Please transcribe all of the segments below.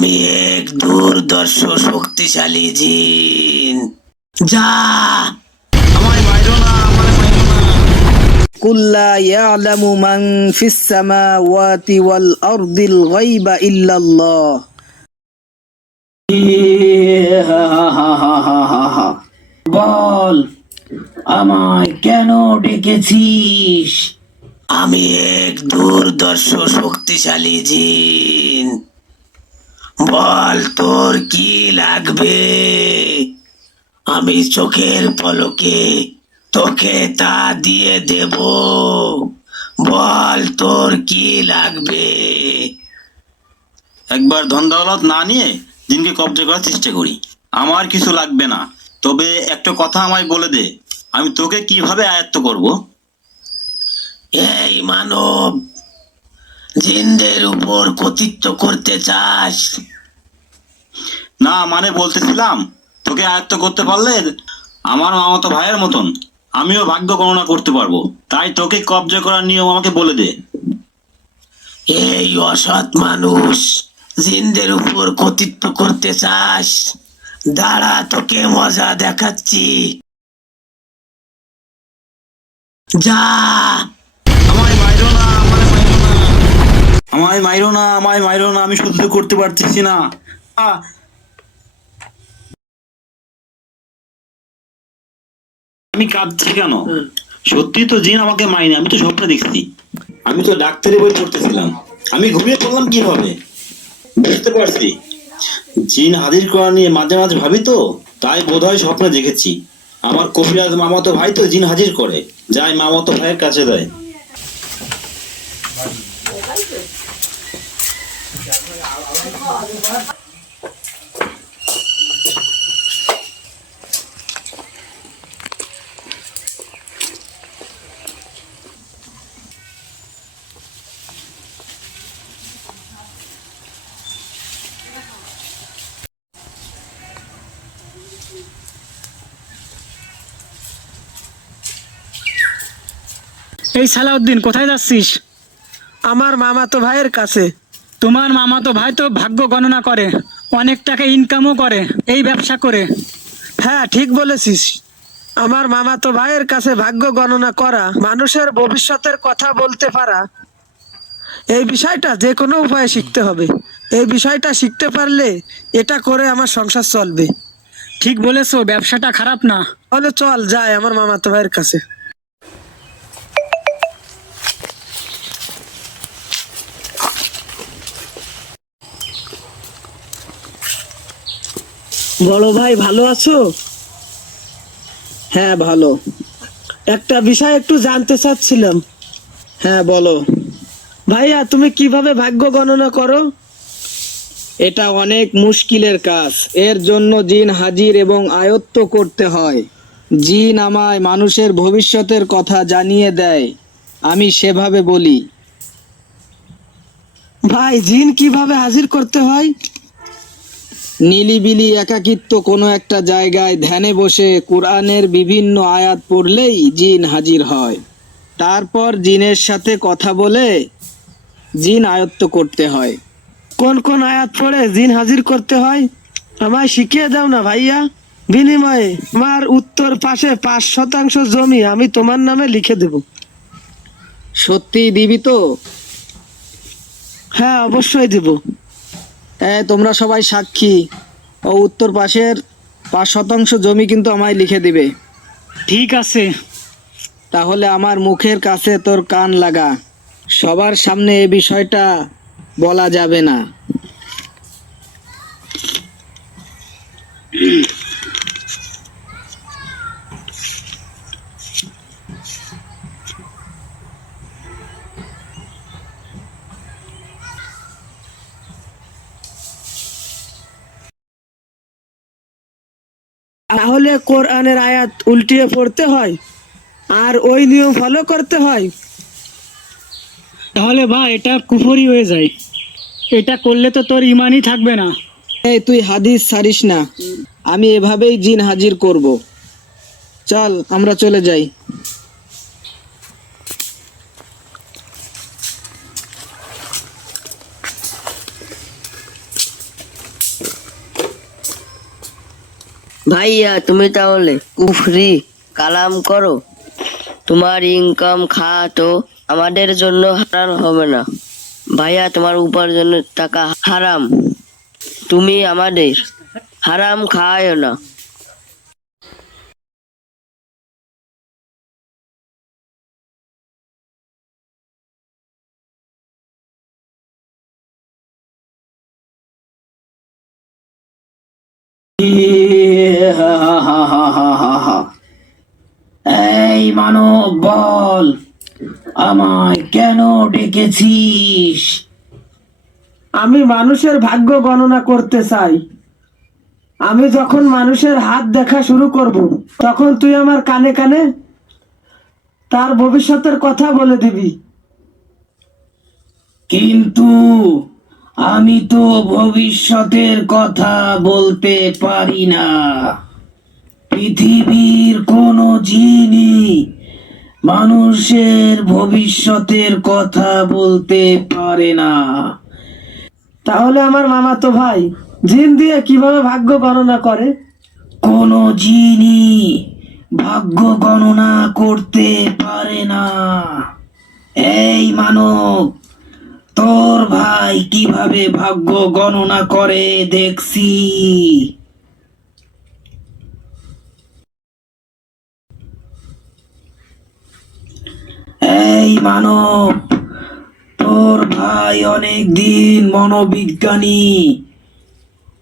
আমি এক দূরদর্শ শক্তিশালী জিন। যা! কুল্লা ইয়ালামু মান ফিস সামাওয়াতি ওয়াল আরদিল গায়বা ইল্লাল্লাহ। বল আমায় কেন ডেকেছিস? আমি এক দূরদর্শ শক্তিশালী জিন। বল তোর কি লাগবে? আমি চোখের পলকে তোকে তা দিয়ে দেব। বল তোর কি লাগবে? একবার ধন দৌলত না নিয়ে দিনকে কবজা করার চেষ্টা করি। আমার কিছু লাগবে না। তবে একটা কথা আমায় বলে দে আমি তোকে কীভাবে আয়ত্ত করব? এই মানব জিনদের উপর কর্তৃত্ব করতে চাস। না মানে বলতেছিলাম তোকে আয়ত্ত করতে পারলে আমার মামাতো ভাইয়ের মতন আমিও ভাগ্য গণনা করতে পারব। তাই তোকে কবজা করার নিয়ম আমাকে বলে দে। এই অসৎ মানুষ জিনদের উপর কর্তৃত্ব করতে চাস। দাঁড়া তোকে মজা দেখাচ্ছি। যা আমায় মাইরো না আমায় মাইরো না আমায় মাইরো না আমায় মাইরো না আমি সহ্য করতে পারতেছি না। আমি কাঁদছি কেন? সত্যি তো জিন আমাকে মাইনে আমি তো স্বপ্নে দেখছি। আমি তো ডাক্তারি বই পড়তেছিলাম। আমি ঘুমিয়ে পড়লাম কীভাবে? বুঝতে পারছি। জিন হাজির করা নিয়ে মাঝে মাঝে ভাবি তো তাই বোধহয় স্বপ্নে দেখেছি। আমার কবিরাজ মামাতো ভাই তো জিন হাজির করে যাই মামাতো ভাইয়ের কাছে দেয়। এই সালাউদ্দিন কোথায় যাচ্ছিস? আমার মামাতো ভাইয়ের কাছে। তোমার মামা তো ভাই তো ভাগ্য গণনা করে অনেক টাকা ইনকামও করে এই ব্যবসা করে। হ্যাঁ ঠিক বলেছিস। আমার মামাতো ভাইয়ের কাছে ভাগ্য গণনা করা মানুষের ভবিষ্যতের কথা বলতে পারা এই বিষয়টা যে কোনো উপায়ে শিখতে হবে। এই বিষয়টা শিখতে পারলে এটা করে আমার সংসার চলবে। ঠিক বলেছ ব্যবসাটা খারাপ না। তাহলে চল যাই আমার মামাতো ভাইয়ের কাছে। বড় ভাই, ভালো আছো? হ্যাঁ ভালো। একটা বিষয় একটু জানতে চাচ্ছিলাম। হ্যাঁ বলো। ভাইয়া, তুমি কীভাবে ভাগ্য গণনা করো? এটা অনেক মুশকিলের কাজ। এর জন্য জিন হাজির এবং আয়ত্ত করতে হয়। জিন আমায় মানুষের ভবিষ্যতের কথা জানিয়ে দেয়। আমি সেভাবে বলি। ভাই, জিন কীভাবে হাজির করতে হয়? নিলিবিলি একাকিত্ব কোনো একটা জায়গায় ধ্যানে বসে কোরআনের বিভিন্ন আয়াত পড়লেই জিন হাজির হয়। তারপর জিনের সাথে কথা বলে জিন আয়ত্ত করতে হয়। কোন কোন আয়াত পড়ে জিন হাজির করতে হয়? আমায় শিখিয়ে দাও না ভাইয়া। বিনিময়ে আমার উত্তর পাশে পাঁচ শতাংশ জমি আমি তোমার নামে লিখে দেব। সত্যি দিবি তো? হ্যাঁ অবশ্যই দেব। তোমরা সবাই সাক্ষী। ও উত্তর পাশের পাঁচ শতাংশ জমি কিন্তু আমায় লিখে দিবে। ঠিক আছে। তাহলে আমার মুখের কাছে তোর কান লাগা। সবার সামনে এ বিষয়টা বলা যাবে না। তাহলে কোরআনের আয়াত উল্টিয়ে পড়তে হয় আর ওই নিয়ম ফলো করতে হয়। তাহলে ভাই এটা কুফরি হয়ে যায়। এটা করলে তো তোর ইমানই থাকবে না। এই তুই হাদিস সারিস না। আমি এভাবেই জিন হাজির করব। চল আমরা চলে যাই। ভাইয়া তুমি তাহলে কুফরি কালাম করো? তোমার ইনকাম খাওয়া তো আমাদের জন্য হারাম হবে না। ভাইয়া, তোমার উপার্জনের টাকা হারাম। তুমি আমাদের হারাম খাওয়ায় না। এই বল। আমায় কেন ডেকেছিস? আমি মানুষের ভাগ্য গণনা করতে চাই। আমি যখন মানুষের হাত দেখা শুরু করব তখন তুই আমার কানে কানে তার ভবিষ্যতের কথা বলে দিবি। কিন্তু আমি তো ভবিষ্যতের কথা বলতে পারি না। পৃথিবীর কোনো জিনই মানুষের ভবিষ্যতের কথা বলতে পারে না। তাহলে আমার মামাতো ভাই জিন দিয়ে কীভাবে ভাগ্য গণনা করে? কোনো জিনই ভাগ্য গণনা করতে পারে না। এই মানব তোর ভাই কীভাবে ভাগ্য গণনা করে দেখছি? এই মানব, তোর ভাই অনেক দিন মনোবিজ্ঞানী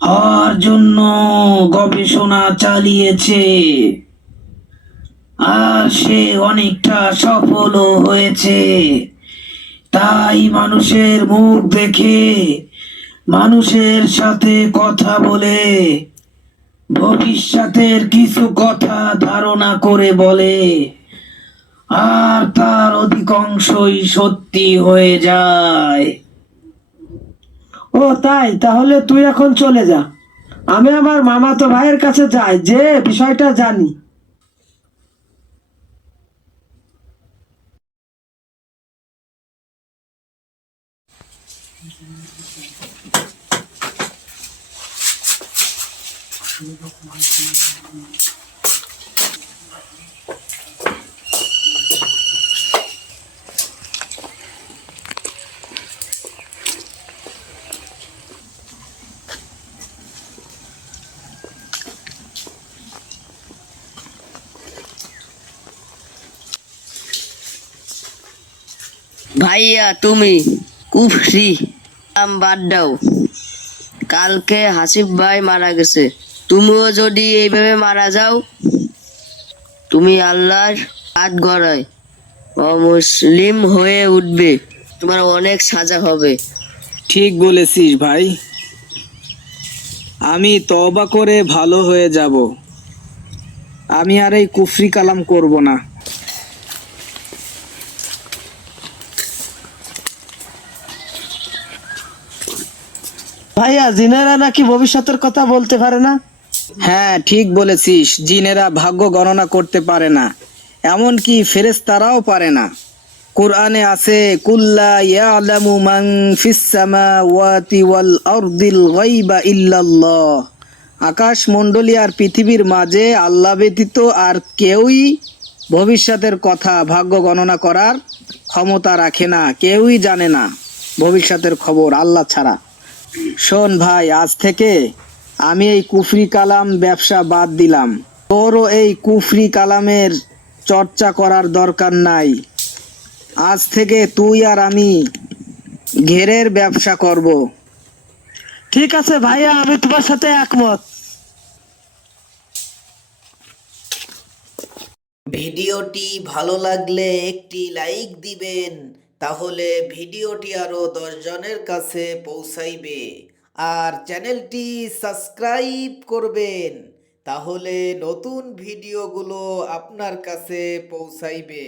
হওয়ার জন্য গবেষণা চালিয়েছে। আর সে অনেকটা সফলও হয়েছে। তাই মানুষের মুখ দেখে, মানুষের সাথে কথা বলে, ভবিষ্যতের কিছু কথা ধারণা করে বলে। আর তার অধিকাংশই সত্যি হয়ে যায়। ও, তাই? তাহলে তুই এখন চলে যা। আমি আমার মামাতো ভাইয়ের কাছে যাই, যে বিষয়টা জানি। ভাইয়া, তুমি কুফরি বাদ দাও। কালকে হাসিফ ভাই মারা গেছে। তুমিও যদি এইভাবে মারা যাও, তুমি আল্লাহর হাত গড়ায় মুসলিম হয়ে উঠবে। তোমার অনেক সাজা হবে। ঠিক বলেছিস ভাই। আমি তবা করে ভালো হয়ে যাব। আমি আর এই কুফরি কালাম করব না। ভাইয়া, জিনেরা নাকি ভবিষ্যতের কথা বলতে পারে না? হ্যাঁ ঠিক বলেছিস। জিনেরা ভাগ্য গণনা করতে পারে না। এমন এমনকি ফেরেশতারাও পারে না। কোরআনে আছে কুল্লা ইয়ালামু মান ফিস সামাওয়াতি ওয়াল আরদিল গায়বা ইল্লাল্লাহ। আকাশ মণ্ডলী আর পৃথিবীর মাঝে আল্লাহ ব্যতীত আর কেউই ভবিষ্যতের কথা ভাগ্য গণনা করার ক্ষমতা রাখে না। কেউই জানে না ভবিষ্যতের খবর আল্লাহ ছাড়া। শোন ভাই আজ থেকে আমি এই কুফরি কালাম ব্যবসা বাদ দিলাম। তোরও এই কুফরি কালামের চর্চা করার দরকার নাই। আজ থেকে তুই আর আমি ঘেরের ব্যবসা করব। ঠিক আছে ভাইয়া আমি তোমার সাথে একমত। ভিডিওটি ভালো লাগলে একটি লাইক দিবেন। তাহলে ভিডিওটি আরও দশজনের কাছে পৌঁছাইবে। আর চ্যানেলটি সাবস্ক্রাইব করবেন, তাহলে নতুন ভিডিওগুলো আপনার কাছে পৌঁছাইবে।